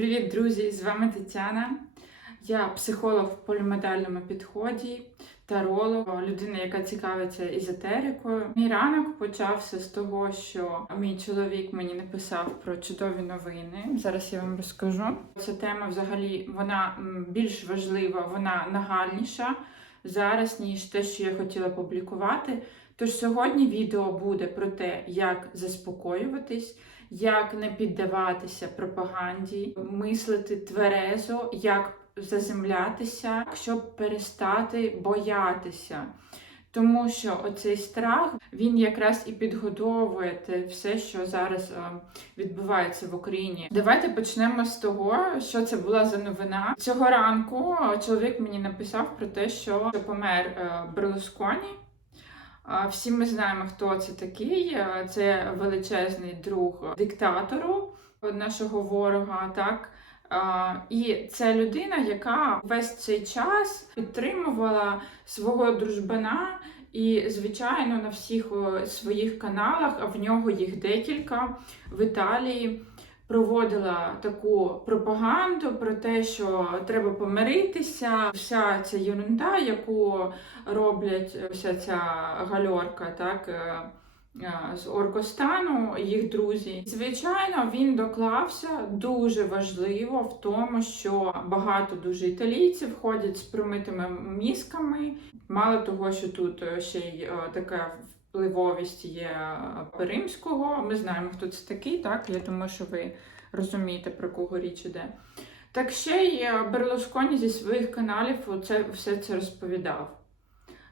Привіт, друзі! З вами Тетяна. Я психолог в полімодальному підході, таролог, людина, яка цікавиться езотерикою. Мій ранок почався з того, що мій чоловік мені написав про чудові новини. Зараз я вам розкажу. Ця тема взагалі вона більш важлива, вона нагальніша зараз, ніж те, що я хотіла публікувати. Тож сьогодні відео буде про те, як заспокоюватись, як не піддаватися пропаганді, мислити тверезо, як заземлятися, щоб перестати боятися. Тому що оцей страх він якраз і підгодовує те все, що зараз е, відбувається в Україні. Давайте почнемо з того, що це була за новина. Цього ранку чоловік мені написав про те, що помер е, Берлусконі. Всі ми знаємо, хто це такий. Е, Це величезний друг диктатору нашого ворога. Так і це людина, яка весь цей час підтримувала свого дружбана. І, звичайно, на всіх е, своїх каналах, а в нього їх декілька в Італії. Проводила таку пропаганду про те, що треба помиритися, вся ця ерунда, яку роблять вся ця гальорка, так е, е, з Оркостану, їх друзі. Звичайно, він доклався дуже важливо в тому, що багато дуже італійців ходять з промитими мізками. Мало того, що тут е, ще й така впливовість є е, римського. Ми знаємо, хто це такий, так? Я думаю, що ви розумієте, про кого річ іде. Так ще й е, Берлусконі зі своїх каналів оце, все це розповідав.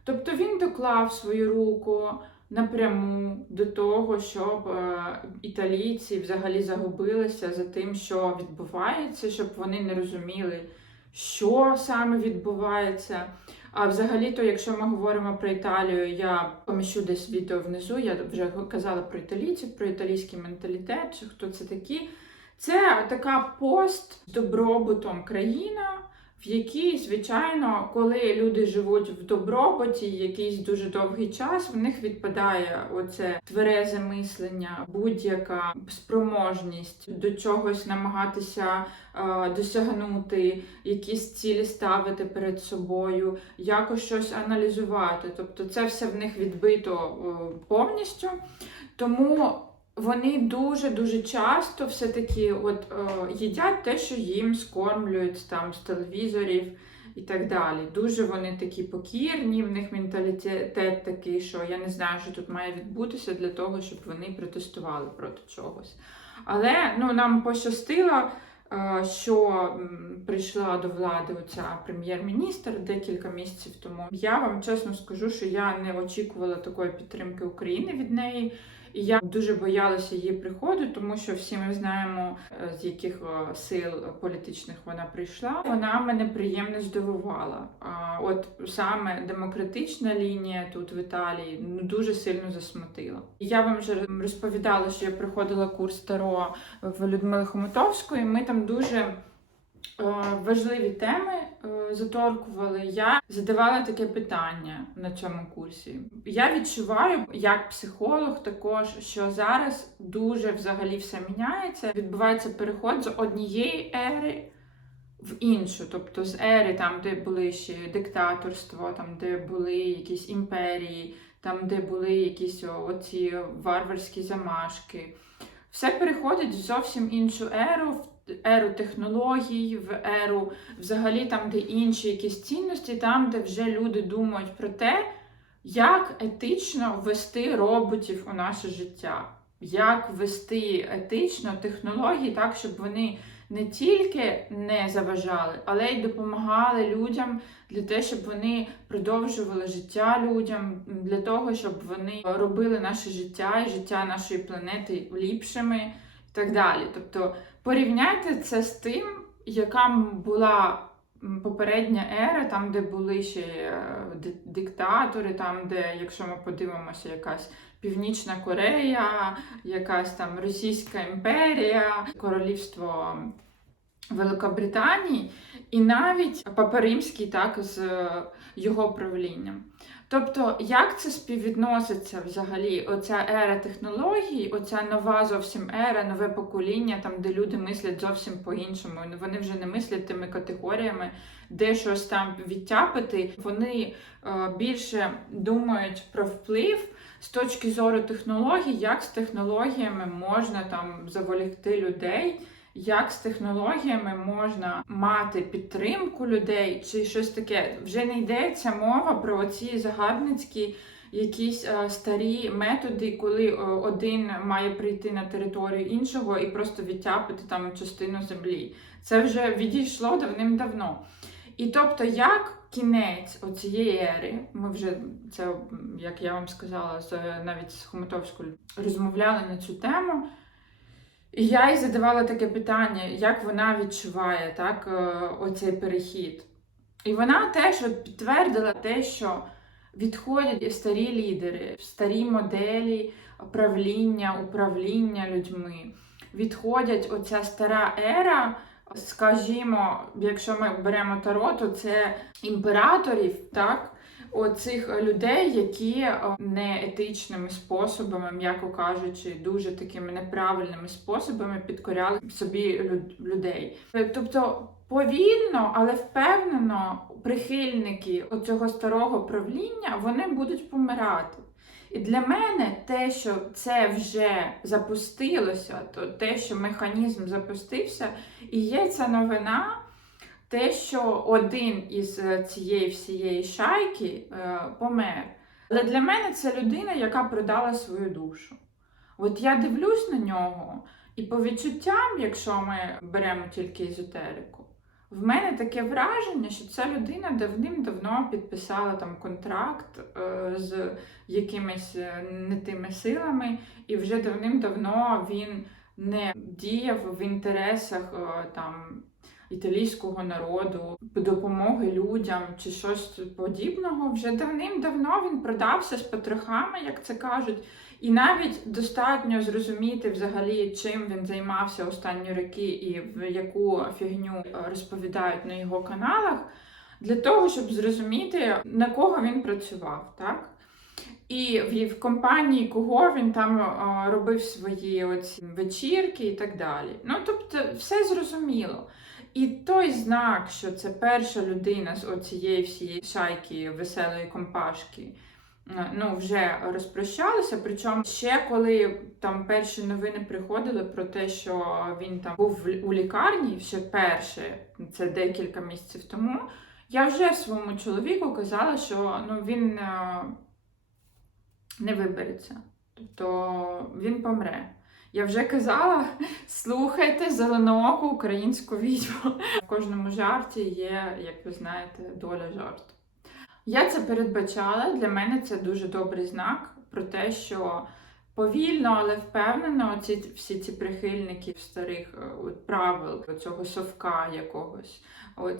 Тобто він доклав свою руку напряму до того, щоб е, італійці взагалі загубилися за тим, що відбувається, щоб вони не розуміли, що саме відбувається. А взагалі-то, якщо ми говоримо про Італію, я поміщу десь відео внизу, я вже казала про італійців, про італійський менталітет, хто це такі. Це така пост добробутом країна, в якій, звичайно, коли люди живуть в добробуті якийсь дуже довгий час, в них відпадає оце тверезе мислення, будь-яка спроможність до чогось намагатися е, досягнути, якісь цілі ставити перед собою, якось щось аналізувати. Тобто, це все в них відбито е, повністю. Тому вони дуже-дуже часто все-таки от, е, їдять те, що їм скормлюють там з телевізорів і так далі. Дуже вони такі покірні, в них менталітет такий, що я не знаю, що тут має відбутися для того, щоб вони протестували проти чогось. Але ну, нам пощастило. е, Що прийшла до влади оця прем'єр-міністр декілька місяців тому. Я вам чесно скажу, що я не очікувала такої підтримки України від неї. Я дуже боялася її приходу, тому що всі ми знаємо, е, з яких е, сил політичних вона прийшла. Вона мене приємно здивувала. От саме демократична лінія тут в Італії ну дуже сильно засмутила. Я вам вже розповідала, що я проходила курс Таро в Людмили Хомутовської. Ми там дуже важливі теми е, заторкували. Я задавала таке питання на цьому курсі. Я відчуваю, як психолог, також що зараз дуже взагалі все міняється. Відбувається переход з однієї ери. В іншу, тобто з ери, там, де були ще диктаторство, там, де були якісь імперії, там, де були якісь оці варварські замашки. Все переходить в зовсім іншу еру, еру технологій, в еру взагалі там, де інші якісь цінності, там, де вже люди думають про те, як етично ввести роботів у наше життя, як ввести етично технології так, щоб вони не тільки не заважали, але й допомагали людям для того, щоб вони продовжували життя людям, для того, щоб вони робили наше життя і життя нашої планети ліпшими і так далі. Тобто порівняйте це з тим, яка була попередня ера, там, де були ще е, диктатори, там, де, якщо ми подивимося, якась Північна Корея, якась там Російська імперія, королівство Великобританії, і навіть Папа Римський так з його правлінням. Тобто, як це співвідноситься взагалі? Оця ера технологій, оця нова зовсім ера, нове покоління, там де люди мислять зовсім по-іншому. Вони вже не мислять тими категоріями, де щось там відтяпити. Вони е, більше думають про вплив з точки зору технологій, як з технологіями можна там заволікти людей. Як з технологіями можна мати підтримку людей чи щось таке? Вже не йдеться мова про ці загарбницькі якісь е, старі методи, коли е, один має прийти на територію іншого і просто відтяпити там частину землі. Це вже відійшло давним-давно. І тобто, як кінець оцієї ери, ми вже це, як я вам сказала, з навіть з Хомутовською розмовляли на цю тему. І я їй задавала таке питання, як вона відчуває так, е, оцей перехід. І вона теж от підтвердила те, що відходять старі лідери, старі моделі правління, управління людьми. Відходять оця стара ера, скажімо, якщо ми беремо таро, то це імператорів, так? Оцих людей, які е, неетичними способами, м'яко кажучи, дуже такими неправильними способами підкоряли собі людей. Тобто повільно, але впевнено, прихильники оцього старого правління вони будуть помирати. І для мене те, що це вже запустилося, то те, що механізм запустився, і є ця новина те, що один із е, цієї всієї шайки е, помер. Але для мене це людина, яка продала свою душу. От я дивлюсь на нього, і по відчуттям, якщо ми беремо тільки езотерику, в мене таке враження, що ця людина давним-давно підписала там контракт е, з якимись е, не тими силами, і вже давним-давно він не діяв в інтересах е, там італійського народу, допомоги людям чи щось подібного. Вже давним-давно він продався з потрохами, як це кажуть. І навіть достатньо зрозуміти взагалі, чим він займався останні роки і в яку фігню е, розповідають на його каналах, для того, щоб зрозуміти, на кого він працював, так? І в, компанії кого він там е, робив свої оці вечірки і так далі. Ну, тобто, все зрозуміло. І той знак, що це перша людина з оцієї всієї шайки веселої компашки, е, ну вже розпрощалися. Причому ще коли там перші новини приходили про те, що він там був у лікарні, ще перше, це декілька місяців тому. Я вже своєму чоловіку казала, що ну він е, не вибереться, тобто він помре. Я вже казала, слухайте зеленооку українську відьму. В кожному жарті є, як ви знаєте, доля жарту. Я це передбачала. Для мене це дуже добрий знак про те, що повільно, але впевнено, ці всі ці прихильники старих е, от правил цього совка якогось,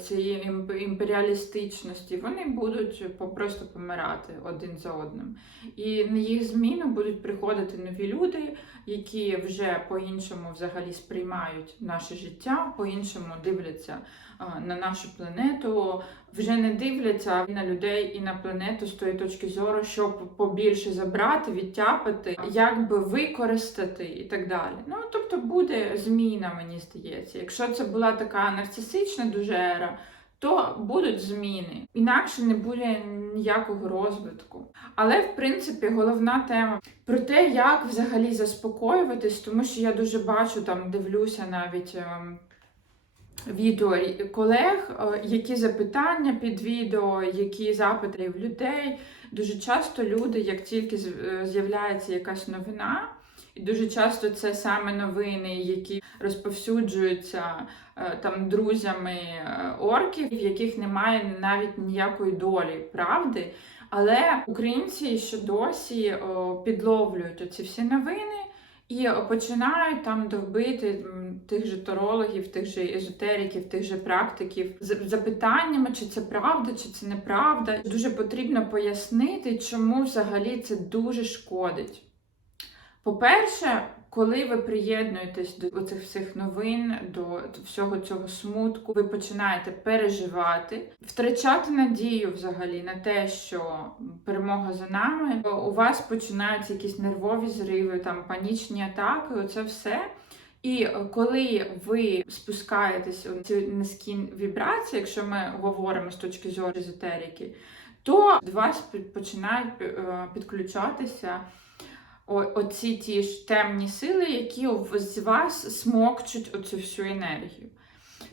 цієї імперіалістичності, вони будуть просто помирати один за одним. І на їх зміну будуть приходити нові люди, які вже по-іншому взагалі сприймають наше життя, по-іншому дивляться на нашу планету, вже не дивляться на людей і на планету з тої точки зору, щоб побільше забрати, відтяпати, як би використати і так далі. Ну тобто буде зміна, мені здається. Якщо це була така нарцисична дуже ера, то будуть зміни. Інакше не буде ніякого розвитку. Але в принципі головна тема про те, як взагалі заспокоюватись, тому що я дуже бачу там, дивлюся навіть. ем, Відео колег, е, які запитання під відео, які запити в людей. Дуже часто люди, як тільки е, з'являється якась новина, і дуже часто це саме новини, які розповсюджуються е, там друзями орків, в яких немає навіть ніякої долі правди. Але українці ще досі о, підловлюють оці всі новини і починають там довбити тих же тарологів, тих же езотериків, тих же практиків з запитаннями, чи це правда, чи це неправда. Дуже потрібно пояснити, чому взагалі це дуже шкодить. По-перше, коли ви приєднуєтесь до цих всіх новин, до всього цього смутку, ви починаєте переживати, втрачати надію взагалі на те, що перемога за нами, у вас починаються якісь нервові зриви, там панічні атаки, оце все. І е, коли ви спускаєтесь у ці низькі вібрації, якщо ми говоримо з точки зору езотерики, то до вас починають е, підключатися оці ті ж темні сили, які з вас смокчуть оцю всю енергію.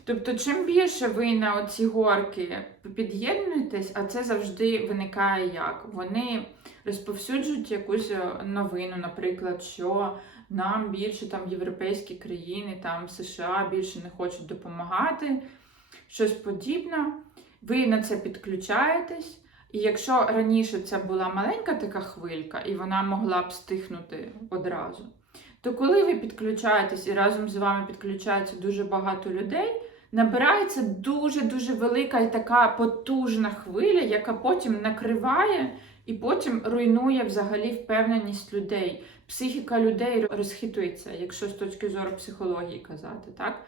Тобто, чим більше ви на оці горки під'єднуєтесь, а це завжди виникає як? Вони розповсюджують якусь е, новину, наприклад, що нам більше там європейські країни, там США більше не хочуть допомагати, щось подібне. Ви на це підключаєтесь. І якщо раніше це була маленька така хвилька, і вона могла б стихнути одразу, то коли ви підключаєтесь і разом з вами підключається дуже багато людей, набирається дуже-дуже велика і така потужна хвиля, яка потім накриває і потім руйнує взагалі впевненість людей. Психіка людей розхитується, якщо з точки зору психології казати, так?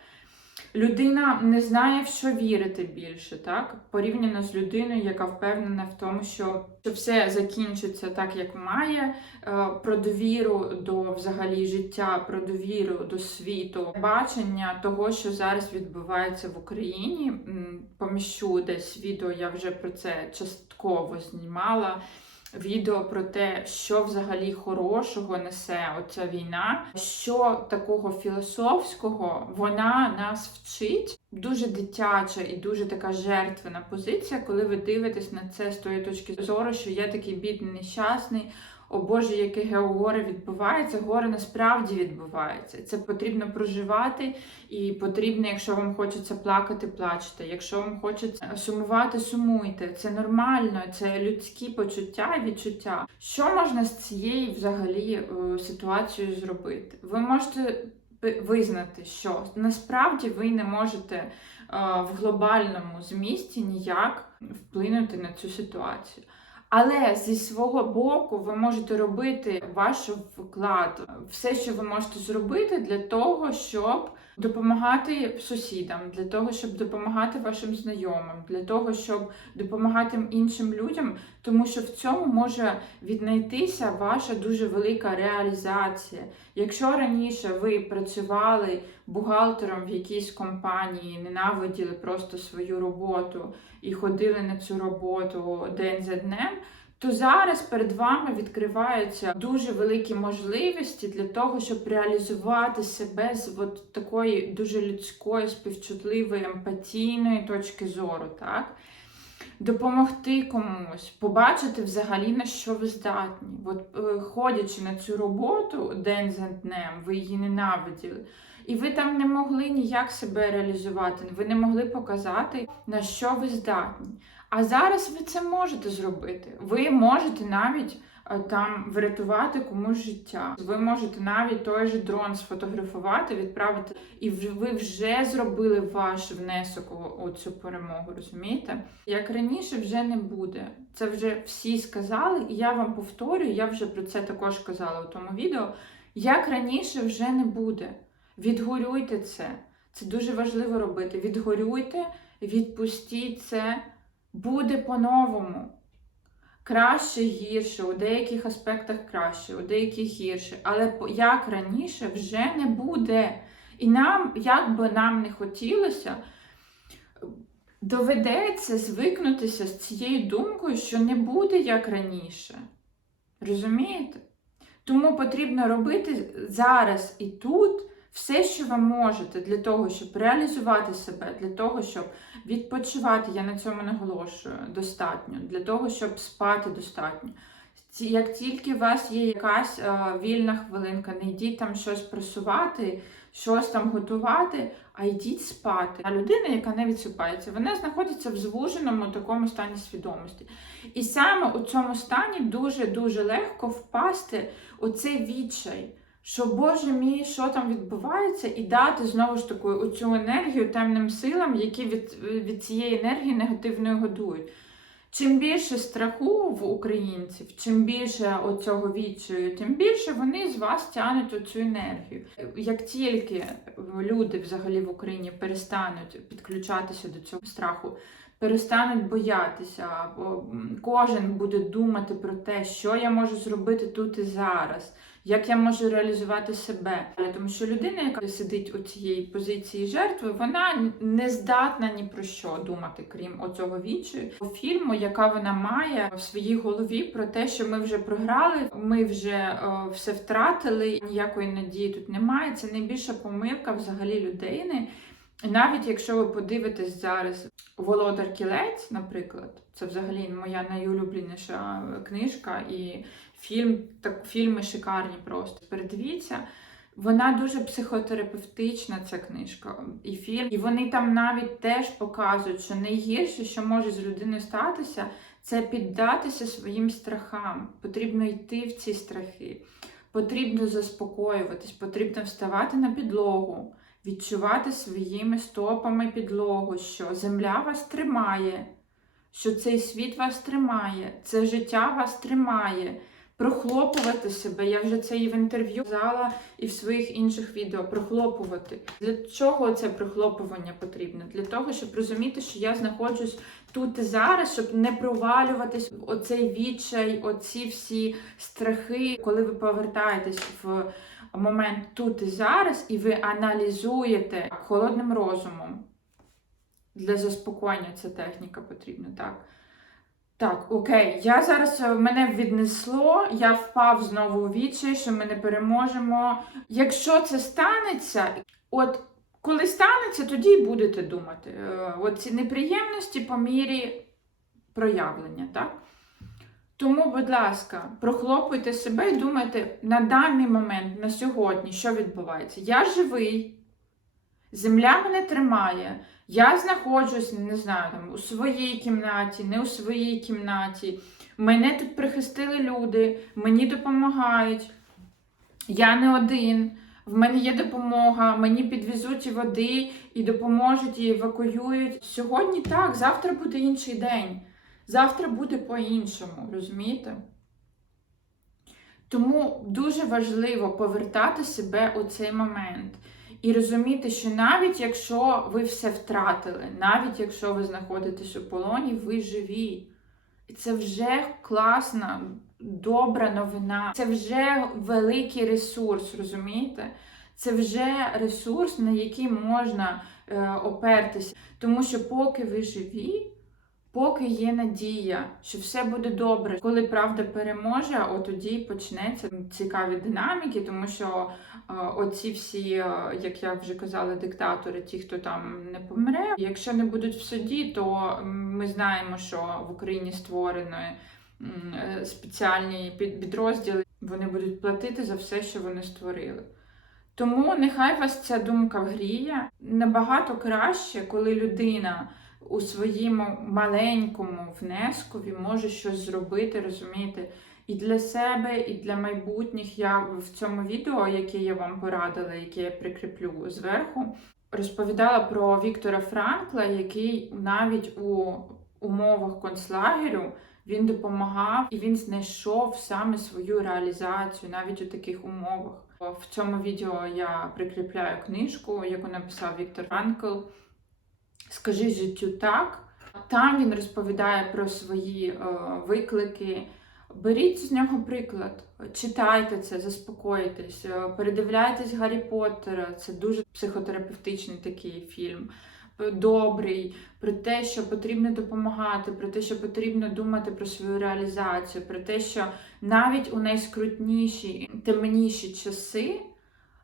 Людина не знає, в що вірити більше, так? Порівняно з людиною, яка впевнена в тому, що, що все закінчиться так, як має, е, про довіру до взагалі життя, про довіру до світу, бачення того, що зараз відбувається в Україні. Поміщу десь відео, я вже про це частково знімала. Відео про те, що взагалі хорошого несе оця війна, що такого філософського вона нас вчить. Дуже дитяча і дуже така жертвена позиція, коли ви дивитесь на це з тої точки зору, що я такий бідний нещасний. О Боже, яке горе відбувається, горе насправді відбувається. Це потрібно проживати, і потрібно, якщо вам хочеться плакати, плачте. Якщо вам хочеться сумувати, сумуйте. Це нормально, це людські почуття і відчуття. Що можна з цією взагалі е, ситуацією зробити? Ви можете визнати, що насправді ви не можете е, в глобальному змісті ніяк вплинути на цю ситуацію. Але зі свого боку ви можете робити ваш вклад, все, що ви можете зробити для того, щоб допомагати сусідам, для того, щоб допомагати вашим знайомим, для того, щоб допомагати іншим людям, тому що в цьому може віднайтися ваша дуже велика реалізація. Якщо раніше ви працювали бухгалтером в якійсь компанії, ненавиділи просто свою роботу і ходили на цю роботу день за днем, то зараз перед вами відкриваються дуже великі можливості для того, щоб реалізувати себе з от такої дуже людської, співчутливої, емпатійної точки зору, так? Допомогти комусь, побачити взагалі на що ви здатні. От е, ходячи на цю роботу день за днем, ви її ненавиділи. І ви там не могли ніяк себе реалізувати, ви не могли показати, на що ви здатні. А зараз ви це можете зробити. Ви можете навіть е, там врятувати комусь життя. Ви можете навіть той же дрон сфотографувати, відправити, і ви вже зробили ваш внесок у, цю перемогу. Розумієте? Як раніше вже не буде. Це вже всі сказали, і я вам повторюю, я вже про це також казала у тому відео. Як раніше вже не буде. Відгорюйте це. Це дуже важливо робити. Відгорюйте, відпустіть це. Буде по-новому. Краще, гірше, у деяких аспектах краще, у деяких гірше. Але як раніше вже не буде. І нам, як би нам не хотілося, доведеться звикнутися з цією думкою, що не буде як раніше. Розумієте? Тому потрібно робити зараз і тут все, що ви можете для того, щоб реалізувати себе, для того, щоб відпочивати, я на цьому наголошую, достатньо, для того, щоб спати достатньо. Як тільки у вас є якась е, вільна хвилинка, не йдіть там щось просувати, щось там готувати, а йдіть спати. А людина, яка не відсипається, вона знаходиться в звуженому такому стані свідомості. І саме у цьому стані дуже-дуже легко впасти у цей відчай, що Боже мій, що там відбувається, і дати знову ж таки оцю енергію темним силам, які від, від цієї енергії негативної годують. Чим більше страху в українців, чим більше оцього відчаю, тим більше вони з вас тянуть оцю енергію. Як тільки люди взагалі в Україні перестануть підключатися до цього страху, перестануть боятися, або кожен буде думати про те, що я можу зробити тут і зараз. Як я можу реалізувати себе? Тому що людина, яка сидить у цієї позиції жертви, вона не здатна ні про що думати, крім оцього відчаю. Фільму, яка вона має в своїй голові про те, що ми вже програли, ми вже е, все втратили, ніякої надії тут немає. Це найбільша помилка взагалі людини. Навіть якщо ви подивитесь зараз Володар Кілець, наприклад, це взагалі моя найулюбленіша книжка і фільм, так, фільми шикарні просто. Передивіться. Вона дуже психотерапевтична, ця книжка і фільм. І вони там навіть теж показують, що найгірше, що може з людиною статися, це піддатися своїм страхам. Потрібно йти в ці страхи, потрібно заспокоюватись, потрібно вставати на підлогу, відчувати своїми стопами підлогу, що земля вас тримає, що цей світ вас тримає, це життя вас тримає. Прохлопувати себе, я вже це і в інтерв'ю казала, і в своїх інших відео прохлопувати. Для чого це прохлопування потрібно? Для того, щоб розуміти, що я знаходжусь тут і зараз, щоб не провалюватись оцей відчай, оці всі страхи, коли ви повертаєтесь в момент тут і зараз, і ви аналізуєте холодним розумом. Для заспокоєння ця техніка потрібна, так. Так, окей, я зараз е, мене віднесло, я впав знову у відчай, що ми не переможемо. Якщо це станеться, от коли станеться, тоді й будете думати. Е, От ці неприємності по мірі проявлення, так? Тому, будь ласка, прохлопуйте себе і думайте на даний момент, на сьогодні, що відбувається. Я живий, земля мене тримає. Я знаходжусь, не знаю, там у своїй кімнаті, не у своїй кімнаті. Мене тут прихистили люди, мені допомагають. Я не один. В мене є допомога, мені підвезуть і води, і допоможуть, і евакуюють. Сьогодні так, завтра буде інший день. Завтра буде по-іншому, розумієте? Тому дуже важливо повертати себе у цей момент. І розуміти, що навіть якщо ви все втратили, навіть якщо ви знаходитесь у полоні, ви живі. І це вже класна, добра новина. Це вже великий ресурс, розумієте? Це вже ресурс, на який можна е, опертися. Тому що поки ви живі, поки є надія, що все буде добре, коли правда переможе, от тоді почнеться цікаві динаміки, тому що е, оці всі, е, як я вже казала, диктатори, ті, хто там не помре, якщо не будуть в суді, то ми знаємо, що в Україні створено е, спеціальні підрозділи, вони будуть платити за все, що вони створили. Тому нехай вас ця думка гріє. Набагато краще, коли людина у своєму маленькому внескові може щось зробити, розумієте? І для себе, і для майбутніх. Я в цьому відео, яке я вам порадила, яке я прикріплю зверху, розповідала про Віктора Франкла, який навіть у умовах концлагерю він допомагав і він знайшов саме свою реалізацію навіть у таких умовах. В цьому відео я прикріпляю книжку, яку написав Віктор Франкл. Скажи життю так. Там він розповідає про свої е, виклики. Беріть з нього приклад, читайте це, заспокойтесь, е, передивляйтесь Гаррі Поттера. Це дуже психотерапевтичний такий фільм. Добрий, про те, що потрібно допомагати, про те, що потрібно думати про свою реалізацію, про те, що навіть у найскрутніші, темніші часи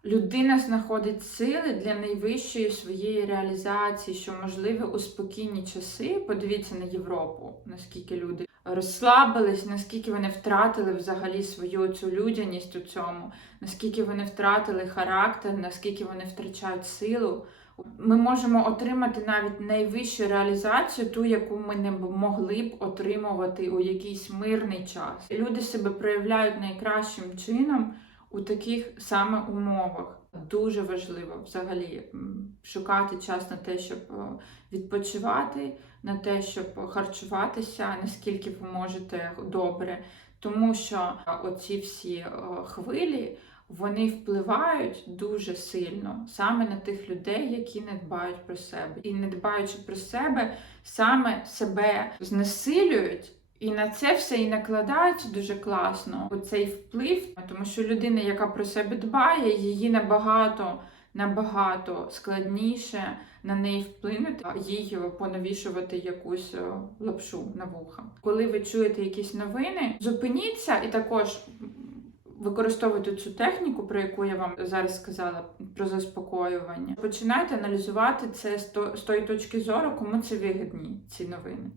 людина знаходить сили для найвищої своєї реалізації, що можливо у спокійні часи. Подивіться на Європу, наскільки люди розслабились, наскільки вони втратили взагалі свою цю людяність у цьому, наскільки вони втратили характер, наскільки вони втрачають силу. Ми можемо отримати навіть найвищу реалізацію, ту, яку ми не могли б отримувати у якийсь мирний час. Люди себе проявляють найкращим чином у таких саме умовах. Дуже важливо взагалі шукати час на те, щоб е, відпочивати, на те, щоб харчуватися, наскільки ви можете добре, тому що е, оці всі е, хвилі вони впливають дуже сильно саме на тих людей, які не дбають про себе. І не дбаючи про себе, саме себе знесилюють. І на це все і накладається дуже класно оцей вплив, тому що людина, яка про себе дбає, її набагато набагато складніше на неї вплинути, а їй понавішувати якусь е, лапшу на вуха. Коли ви чуєте якісь новини, зупиніться і також використовуйте цю техніку, про яку я вам зараз сказала, про заспокоювання. Починайте аналізувати це з тої точки зору, кому це вигідні ці новини.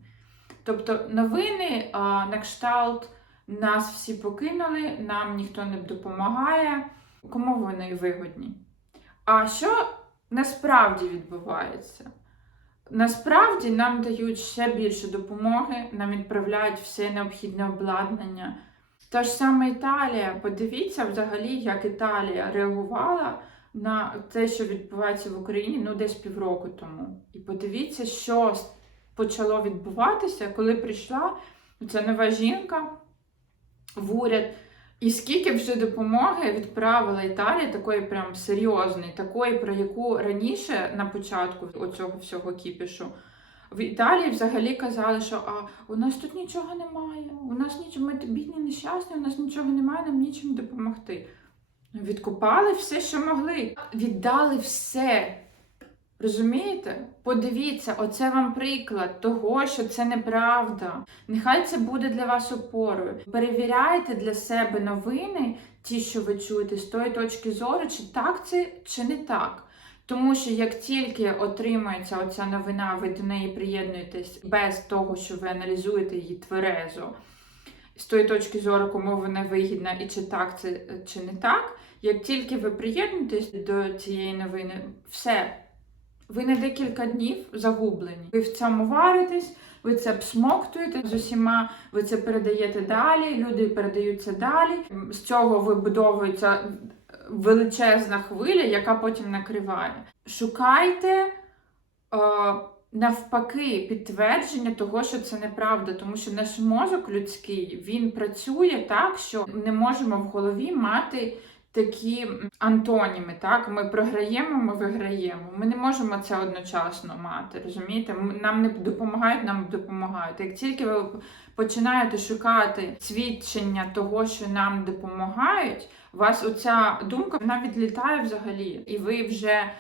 Тобто новини а, на кшталт нас всі покинули, нам ніхто не допомагає. Кому вони вигодні? А що насправді відбувається? Насправді нам дають ще більше допомоги, нам відправляють все необхідне обладнання. Та ж саме Італія, подивіться взагалі, як Італія реагувала на те, що відбувається в Україні ну десь півроку тому. І подивіться, що почало відбуватися, коли прийшла ця нова жінка в уряд. І скільки вже допомоги відправила Італія, такої прям серйозної, такої, про яку раніше на початку оцього всього кіпішу. В Італії взагалі казали, що а, у нас тут нічого немає, у нас нічого, ми бідні нещасні, у нас нічого немає, нам нічим допомогти. Відкупали все, що могли. Віддали все. Розумієте? Подивіться, оце вам приклад того, що це неправда. Нехай це буде для вас опорою. Перевіряйте для себе новини, ті, що ви чуєте, з тої точки зору, чи так це, чи не так. Тому що як тільки отримується оця новина, ви до неї приєднуєтесь без того, що ви аналізуєте її тверезо, з тої точки зору, кому вона вигідна, і чи так це чи не так. Як тільки ви приєднуєтесь до цієї новини, все. Ви на декілька днів загублені. Ви в цьому варитесь, ви це обсмоктуєте з усіма, ви це передаєте далі, люди передають це далі. З цього вибудовується величезна хвиля, яка потім накриває. Шукайте е, навпаки підтвердження того, що це неправда, тому що наш мозок людський він працює так, що не можемо в голові мати такі антоніми. Так, ми програємо, ми виграємо. Ми не можемо це одночасно мати. Розумієте? Нам не допомагають, нам допомагають. Як тільки ви починаєте шукати свідчення того, що нам допомагають, у вас оця думка вона відлітає взагалі, і ви вже е,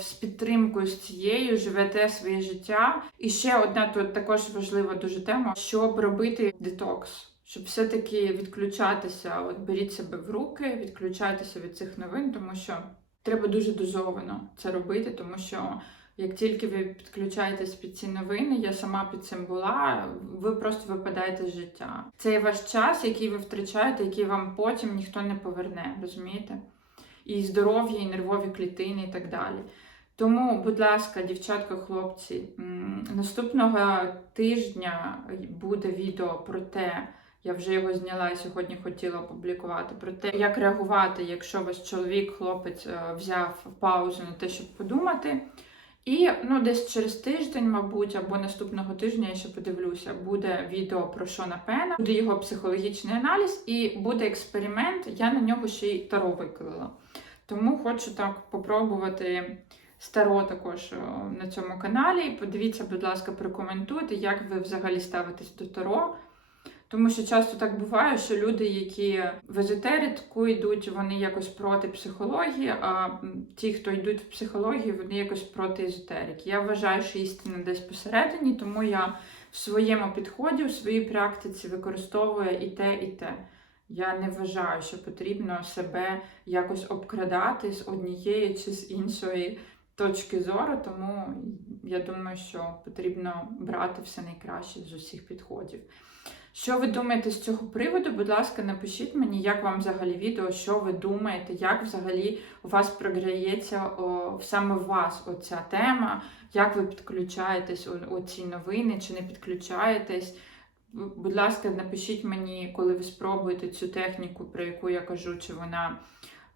з підтримкою з цією живете своє життя. І ще одна тут також важлива дуже тема, щоб робити детокс. Щоб все-таки відключатися, от беріть себе в руки, відключайтеся від цих новин, тому що треба дуже дозовано це робити, тому що як тільки ви підключаєтесь під ці новини, я сама під цим була, ви просто випадаєте з життя. Це є ваш час, який ви втрачаєте, який вам потім ніхто не поверне, розумієте? І здоров'я, і нервові клітини, і так далі. Тому, будь ласка, дівчатка, хлопці, наступного тижня буде відео про те, я вже його зняла і сьогодні хотіла опублікувати, про те, як реагувати, якщо ваш чоловік, хлопець е, взяв паузу на те, щоб подумати. І ну, десь через тиждень, мабуть, або наступного тижня я ще подивлюся, буде відео про Шона Пена, буде його психологічний аналіз і буде експеримент. Я на нього ще й таро виклала. Тому хочу так попробувати старо також е, на цьому каналі. Подивіться, будь ласка, прокоментуйте, як ви взагалі ставитесь до таро. Тому що часто так буває, що люди, які в езотерику йдуть, вони якось проти психології, а ті, хто йдуть в психологію, вони якось проти езотерики. Я вважаю, що істина десь посередині, тому я в своєму підході, у своїй практиці використовую і те, і те. Я не вважаю, що потрібно себе якось обкрадати з однієї чи з іншої точки зору, тому я думаю, що потрібно брати все найкраще з усіх підходів. Що ви думаєте з цього приводу? Будь ласка, напишіть мені, як вам взагалі відео, що ви думаєте, як взагалі у вас програється о, саме у вас оця тема, як ви підключаєтесь у, у ці новини, чи не підключаєтесь. Будь ласка, напишіть мені, коли ви спробуєте цю техніку, про яку я кажу, чи вона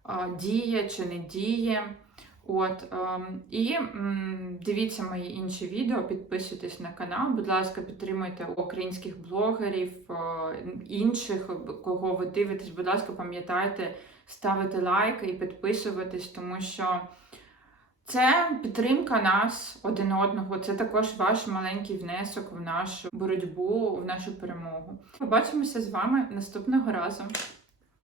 а, діє чи не діє. От, ем, і дивіться мої інші відео, підписуйтесь на канал, будь ласка, підтримуйте українських блогерів, е, інших, кого ви дивитесь, будь ласка, пам'ятайте ставити лайк і підписуватись, тому що це підтримка нас один одного. Це також ваш маленький внесок в нашу боротьбу, в нашу перемогу. Побачимося з вами наступного разу.